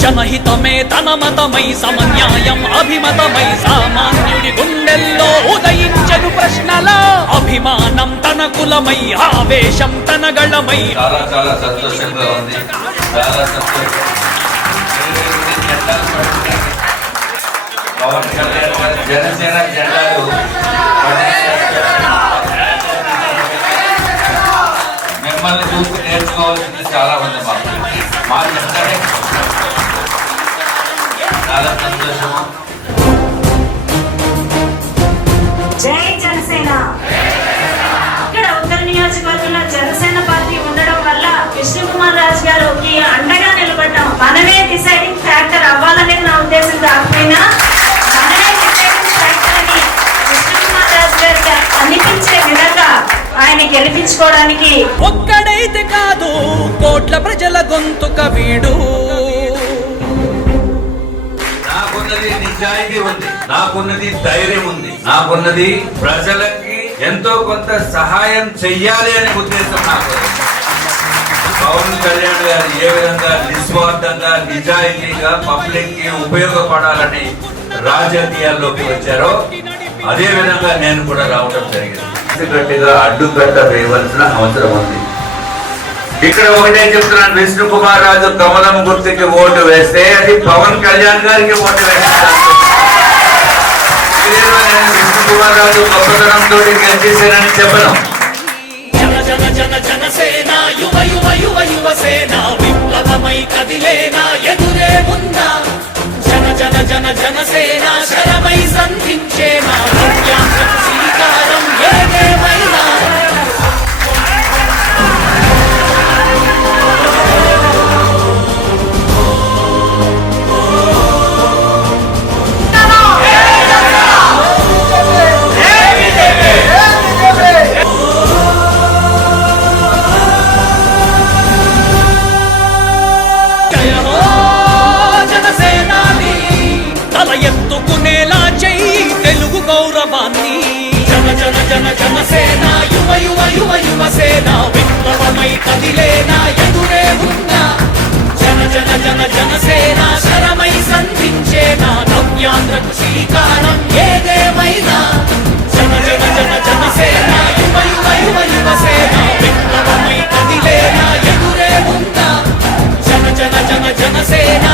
జనహితమే తన మతమై సమన్యాయం అభిమతమై సామాన్యుడి గుండెల్లో ఉదయించను ప్రశ్నల అభిమానం తన కులమై ఆవేశం తన గళమై. చాలా చాలా సంతోషంగా ఉంది. చాలా సంతోషం. పవన్ కళ్యాణ్ గారు జనసేన జెండాలు మిమ్మల్ని చూసి నేర్చుకోవాల్సింది చాలా ఉంది. మా జెండానే చాలా సంతోషము. జై జనసేన. ఇక్కడ ఉత్తర నియోజకవర్గంలో జనసేన పార్టీ ఉండడం వల్ల విష్ణుకుమార్ రాజు గారికి అండగా నిలబడ్డాం. మనమే డిసైడింగ్ ఫ్యాక్టర్ అవ్వాలనేది నా ఉద్దేశం కాకపోయినా మనమే డిసైడింగ్ ఫ్యాక్టర్ అని విష్ణుకుమార్ రాజు గారికి అనిపించే విధంగా ఆయన గెలిపించుకోవడానికి ఒక్కడైతే కాదు కోట్ల ప్రజల గొంతుక వీడు. నాకున్నది నిజాయితీ ఉంది, నాకున్నది ధైర్యం ఉంది, నాకున్నది ప్రజలకి ఎంతో కొంత సహాయం చెయ్యాలి అనే ఉద్దేశం నాకు. పవన్ కళ్యాణ్ గారు ఏ విధంగా నిస్వార్థంగా నిజాయితీగా పబ్లిక్ కి ఉపయోగపడాలని రాజకీయాల్లోకి వచ్చారో అదే విధంగా నేను కూడా రావడం జరిగింది. గట్టిగా అడ్డుకట్ట వేయవలసిన అవసరం ఉంది. ఇక్కడ ఒకటే చెప్తున్నాను, విష్ణుకుమార్ రాజు కమలం గుర్తుకి ఓటు వేస్తే అది పవన్ కళ్యాణ్ గారికి ఓటు వేస్తాను. విష్ణుకుమార్ రాజు గొప్పతనంతో గెలిచేసానని చెప్పను. జనసేన యువ యువ యువ యువసేన విప్లవమై కదిలేనా ఎదురే ఉందా. జన జన జన జనసేన శరమై సంధించేనా శ్రీకారం ఏదేమైనా. ఎత్తుకునేలా చెయ్యి తెలుగు గౌరవాన్ని. జన జన జన జనసేన యువ యువ యువ యువసేన విప్లవమై కదిలేనా ఎదురే ఉన్నా. జన జన జన జనసేన శరమై సంధించేనా నవ్యాంధ్రకు శ్రీకారం ఏదేమైనా. జన జన జన జనసేన యువ యువ యువ యువసేన విప్లవమై కదిలేనా ఎదురే ఉన్నా. జన జన జన జనసేన